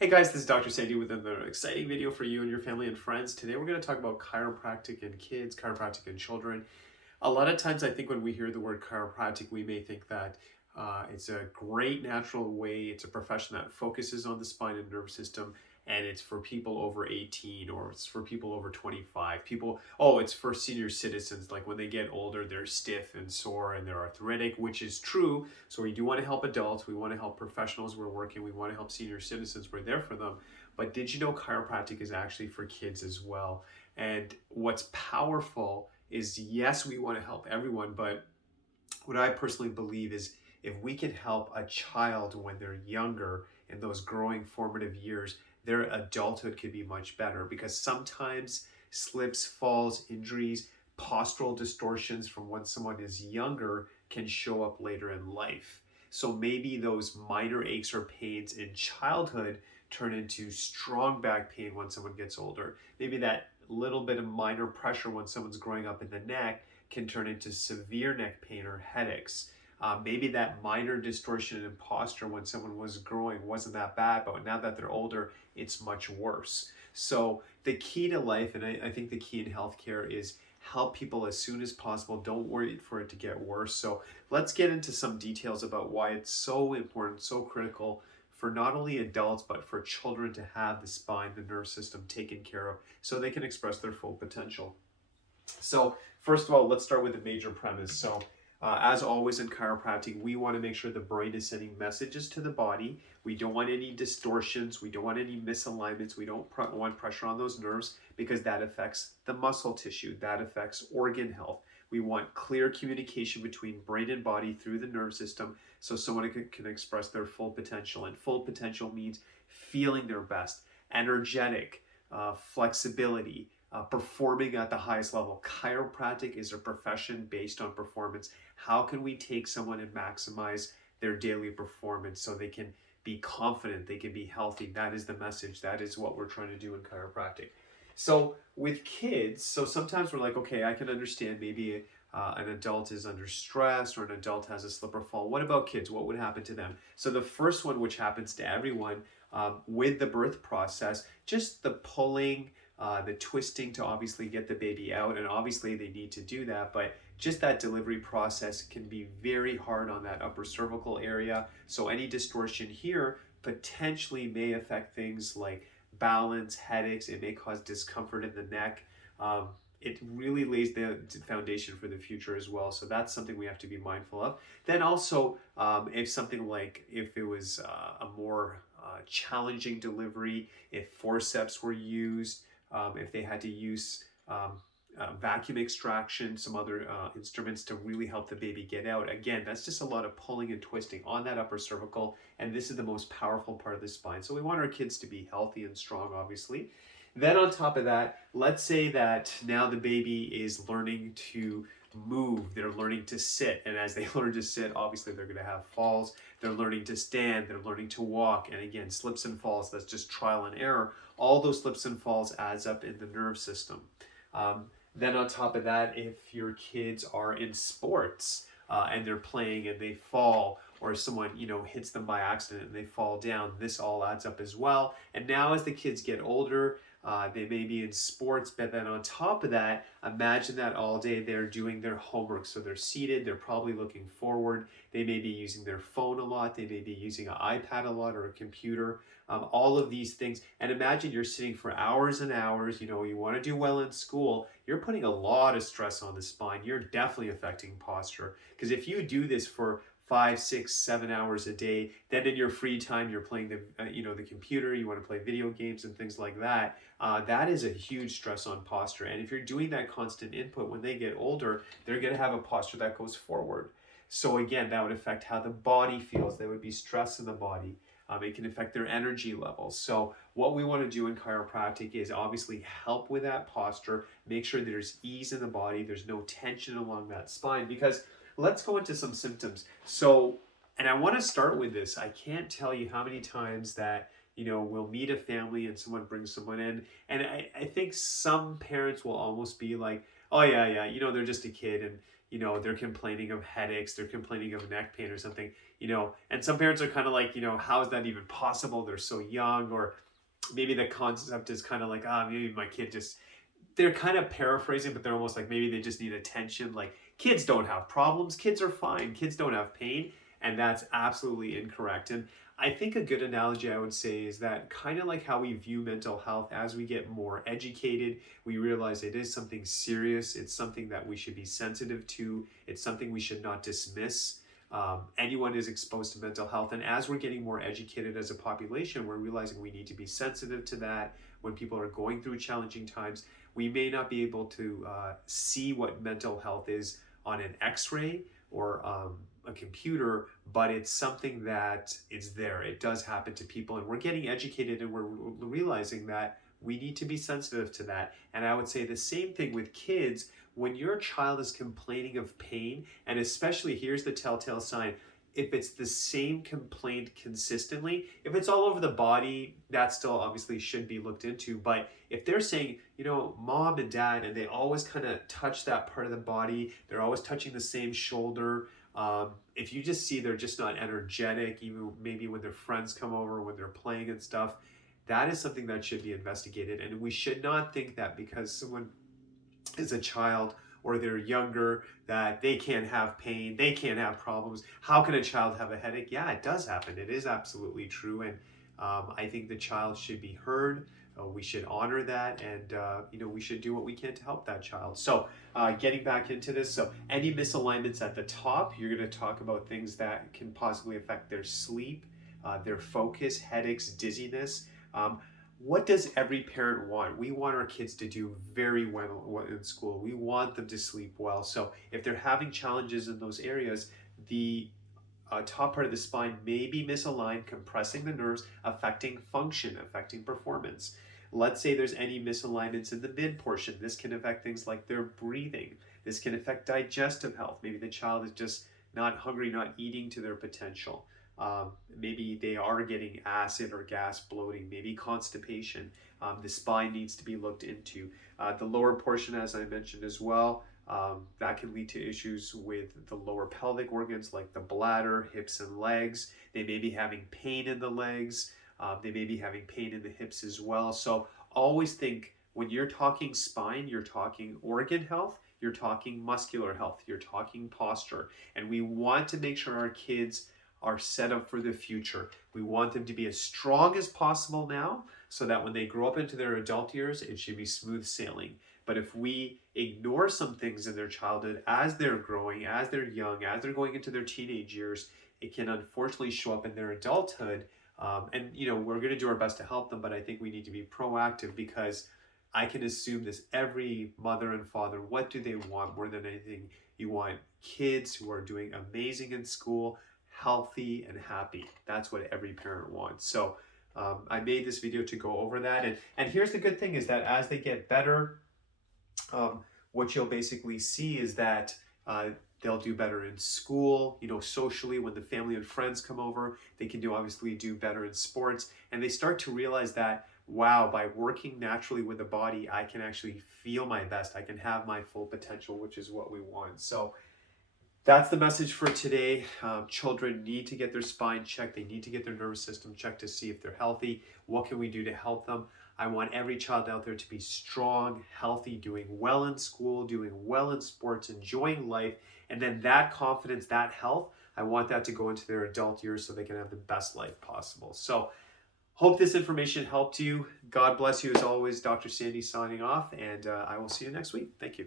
Hey guys, this is Dr. Sandy with another exciting video for you and your family and friends. Today we're going to talk about chiropractic in kids, chiropractic in children. A lot of times I think when we hear the word chiropractic, we may think that it's a great natural way, it's a profession that focuses on the spine and nervous system, and it's for people over 18 or it's for people over 25. It's for senior citizens. Like when they get older, they're stiff and sore and they're arthritic, which is true. So we do want to help adults, we want to help professionals, we're working, we want to help senior citizens, we're there for them. But did you know chiropractic is actually for kids as well? And what's powerful is, yes, we want to help everyone, but what I personally believe is if we can help a child when they're younger in those growing formative years, their adulthood could be much better, because sometimes slips, falls, injuries, postural distortions from when someone is younger can show up later in life. So maybe those minor aches or pains in childhood turn into strong back pain when someone gets older. Maybe that little bit of minor pressure when someone's growing up in the neck can turn into severe neck pain or headaches. Maybe that minor distortion in posture when someone was growing wasn't that bad, but now that they're older, it's much worse. So the key to life, and I think the key in healthcare, is help people as soon as possible. Don't wait for it to get worse. So let's get into some details about why it's so important, so critical for not only adults, but for children to have the spine, the nerve system taken care of so they can express their full potential. So first of all, let's start with the major premise. As always in chiropractic, we want to make sure the brain is sending messages to the body. We don't want any distortions. We don't want any misalignments. We don't want pressure on those nerves, because that affects the muscle tissue. That affects organ health. We want clear communication between brain and body through the nerve system so someone can express their full potential. And full potential means feeling their best, energetic, flexibility, performing at the highest level. Chiropractic is a profession based on performance. How can we take someone and maximize their daily performance so they can be confident, they can be healthy? That is the message. That is what we're trying to do in chiropractic. So with kids, so sometimes we're like, okay, I can understand maybe an adult is under stress or an adult has a slip or fall. What about kids? What would happen to them? So the first one, which happens to everyone with the birth process, just the pulling, the twisting to obviously get the baby out, and obviously they need to do that, but just that delivery process can be very hard on that upper cervical area. So any distortion here potentially may affect things like balance, headaches. It may cause discomfort in the neck. It really lays the foundation for the future as well. So that's something we have to be mindful of. Then also, if it was a more challenging delivery, if forceps were used, if they had to use vacuum extraction, some other instruments to really help the baby get out. Again, that's just a lot of pulling and twisting on that upper cervical, and this is the most powerful part of the spine. So we want our kids to be healthy and strong, obviously. Then on top of that, let's say that now the baby is learning to move, they're learning to sit, and as they learn to sit, obviously they're going to have falls. They're learning to stand, they're learning to walk, and again, slips and falls, that's just trial and error. All those slips and falls adds up in the nerve system. Then on top of that, if your kids are in sports and they're playing and they fall, or someone hits them by accident and they fall down, this all adds up as well. And now as the kids get older, they may be in sports, but then on top of that, imagine that all day they're doing their homework. So they're seated, they're probably looking forward, they may be using their phone a lot, they may be using an iPad a lot or a computer, all of these things. And imagine you're sitting for hours and hours, you want to do well in school, you're putting a lot of stress on the spine. You're definitely affecting posture, because if you do this for 5, 6, 7 hours a day, then in your free time you're playing the computer, you want to play video games and things like that. That is a huge stress on posture. And if you're doing that constant input, when they get older, they're going to have a posture that goes forward. So again, that would affect how the body feels. There would be stress in the body. It can affect their energy levels. So what we want to do in chiropractic is obviously help with that posture, make sure there's ease in the body, there's no tension along that spine, because let's go into some symptoms. And I want to start with this. I can't tell you how many times that, we'll meet a family and someone brings someone in. And I think some parents will almost be like, oh yeah, they're just a kid. And, they're complaining of headaches, they're complaining of neck pain or something, and some parents are kind of like, how is that even possible? They're so young. Or maybe the concept is kind of like, maybe my kid just, they're kind of paraphrasing, but they're almost like maybe they just need attention. Like, kids don't have problems, kids are fine, kids don't have pain. And that's absolutely incorrect. And I think a good analogy I would say is that kind of like how we view mental health, as we get more educated, we realize it is something serious. It's something that we should be sensitive to. It's something we should not dismiss. Anyone is exposed to mental health. And as we're getting more educated as a population, we're realizing we need to be sensitive to that. When people are going through challenging times, we may not be able to see what mental health is on an x-ray or a computer, but it's something that is there. It does happen to people, and we're getting educated, and we're realizing that we need to be sensitive to that. And I would say the same thing with kids. When your child is complaining of pain, and especially, here's the telltale sign, if it's the same complaint consistently, if it's all over the body, that still obviously should be looked into. But if they're saying, mom and dad, and they always kind of touch that part of the body, they're always touching the same shoulder. If you just see they're just not energetic, even maybe when their friends come over, when they're playing and stuff, that is something that should be investigated. And we should not think that because someone is a child or they're younger, that they can't have pain, they can't have problems. How can a child have a headache? Yeah, it does happen. It is absolutely true. And I think the child should be heard. We should honor that, and we should do what we can to help that child. So getting back into this, so any misalignments at the top, you're going to talk about things that can possibly affect their sleep, their focus, headaches, dizziness. What does every parent want? We want our kids to do very well in school. We want them to sleep well. So if they're having challenges in those areas, the top part of the spine may be misaligned, compressing the nerves, affecting function, affecting performance. Let's say there's any misalignments in the mid portion. This can affect things like their breathing. This can affect digestive health. Maybe the child is just not hungry, not eating to their potential. Maybe they are getting acid or gas bloating, maybe constipation. The spine needs to be looked into. The lower portion, as I mentioned as well, that can lead to issues with the lower pelvic organs like the bladder, hips, and legs. They may be having pain in the legs. They may be having pain in the hips as well. So always think, when you're talking spine, you're talking organ health, you're talking muscular health, you're talking posture. And we want to make sure our kids are set up for the future. We want them to be as strong as possible now, so that when they grow up into their adult years, it should be smooth sailing. But if we ignore some things in their childhood as they're growing, as they're young, as they're going into their teenage years, it can unfortunately show up in their adulthood. We're going to do our best to help them, but I think we need to be proactive, because I can assume this, every mother and father, what do they want more than anything? You want kids who are doing amazing in school, healthy and happy. That's what every parent wants. So I made this video to go over that. And here's the good thing, is that as they get better, what you'll basically see is that they'll do better in school, socially. When the family and friends come over, they can obviously do better in sports. And they start to realize that, wow, by working naturally with the body, I can actually feel my best. I can have my full potential, which is what we want. So that's the message for today. Children need to get their spine checked. They need to get their nervous system checked to see if they're healthy. What can we do to help them? I want every child out there to be strong, healthy, doing well in school, doing well in sports, enjoying life. And then that confidence, that health, I want that to go into their adult years so they can have the best life possible. So hope this information helped you. God bless you as always. Dr. Sandy signing off, and I will see you next week. Thank you.